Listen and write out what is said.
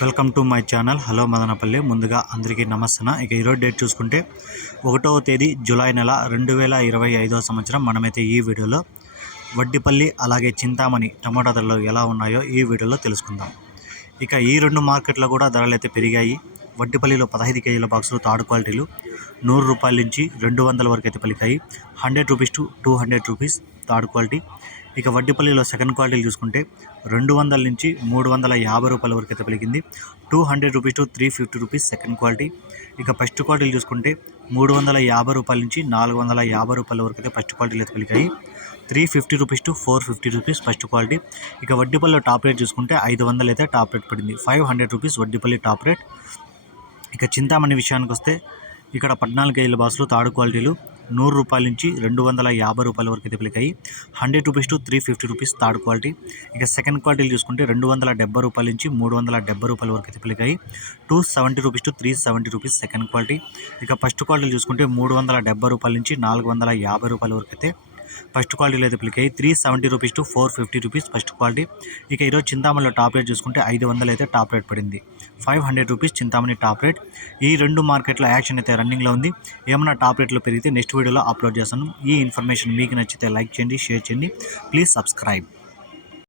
Welcome to my channel. Hello Madanapalli. ముందుగా అందరికీ నమస్తే ఇక ఈరోజు డేట్ చూసుకుంటే ఒకటవ తేదీ జూలై నెల రెండు వేల ఇరవై ఐదవ సంవత్సరం. మనమైతే ఈ వీడియోలో వడ్డిపల్లి అలాగే చింతామణి టమాటా ధరలు ఎలా ఉన్నాయో ఈ వీడియోలో తెలుసుకుందాం. ఇక ఈ రెండు మార్కెట్లో కూడా ధరలు అయితే పెరిగాయి. వడ్డిపల్లిలో పదహైదు కేజీల బాక్సులు తాడు క్వాలిటీలు నూరు రూపాయల నుంచి రెండు వందల వరకు అయితే పలికాయి. Hundred rupees to two hundred rupees third quality. ఇక వడ్డిపల్లిలో సెకండ్ క్వాలిటీలు చూసుకుంటే రెండు వందల నుంచి మూడు వందల యాభై రూపాయల వరకు అయితే పలికింది. Two hundred rupees to three fifty rupees second quality. ఇక ఫస్ట్ క్వాలిటీలు చూసుకుంటే మూడు వందల యాభై రూపాయల నుంచి నాలుగు వందల యాభై రూపాయల వరకు అయితే ఫస్ట్ క్వాలిటీలు అయితే పలికాయి. Three fifty rupees to four fifty rupees first quality. ఇక వడ్డీపల్లిలో టాప్ రేట్ చూసుకుంటే ఐదు వందలు అయితే టాప్ రేట్ పడింది. Five hundred rupees Vaddipalli top rate. ఇక చింతామణి విషయానికి వస్తే ఇక్కడ పద్నాలుగు కేజీల బాసులు తాడు క్వాలిటీలు. నూరు రూపాయల నుంచి రెండు వందల యాభై రూపాయల వరకు అయితే పలికాయి. Hundred rupees to three fifty rupees third quality. ఇక సెకండ్ క్వాలిటీలు చూసుకుంటే రెండు వందల డెబ్బై రూపాయల నుంచి మూడు వందల డెబ్బై రూపాయల వరకు అయితే పలికాయి. Two seventy rupees to three seventy rupees second quality. ఇక ఫస్ట్ క్వాలిటీలు చూసుకుంటే మూడు వందల డెబ్బై రూపాయల నుంచి నాలుగు వందల యాభై రూపాయల వరకు అయితే ఫస్ట్ క్వాలిటీలో అయితే పిలికాయి three seventy rupees to four fifty rupees first quality. ఇక ఈరోజు చింతామణిలో టాప్ రేట్ చూసుకుంటే ఐదు వందలు అయితే టాప్ రేట్ పడింది. Five hundred rupees Chintamani top rate. ఈ రెండు మార్కెట్లో యాక్షన్ అయితే రన్నింగ్లో ఉంది. ఏమైనా టాప్ రేట్లో పెరిగితే నెక్స్ట్ వీడియోలో అప్లోడ్ చేస్తాను. ఈ ఇన్ఫర్మేషన్ మీకు నచ్చితే లైక్ చేయండి షేర్ చేయండి. Please subscribe.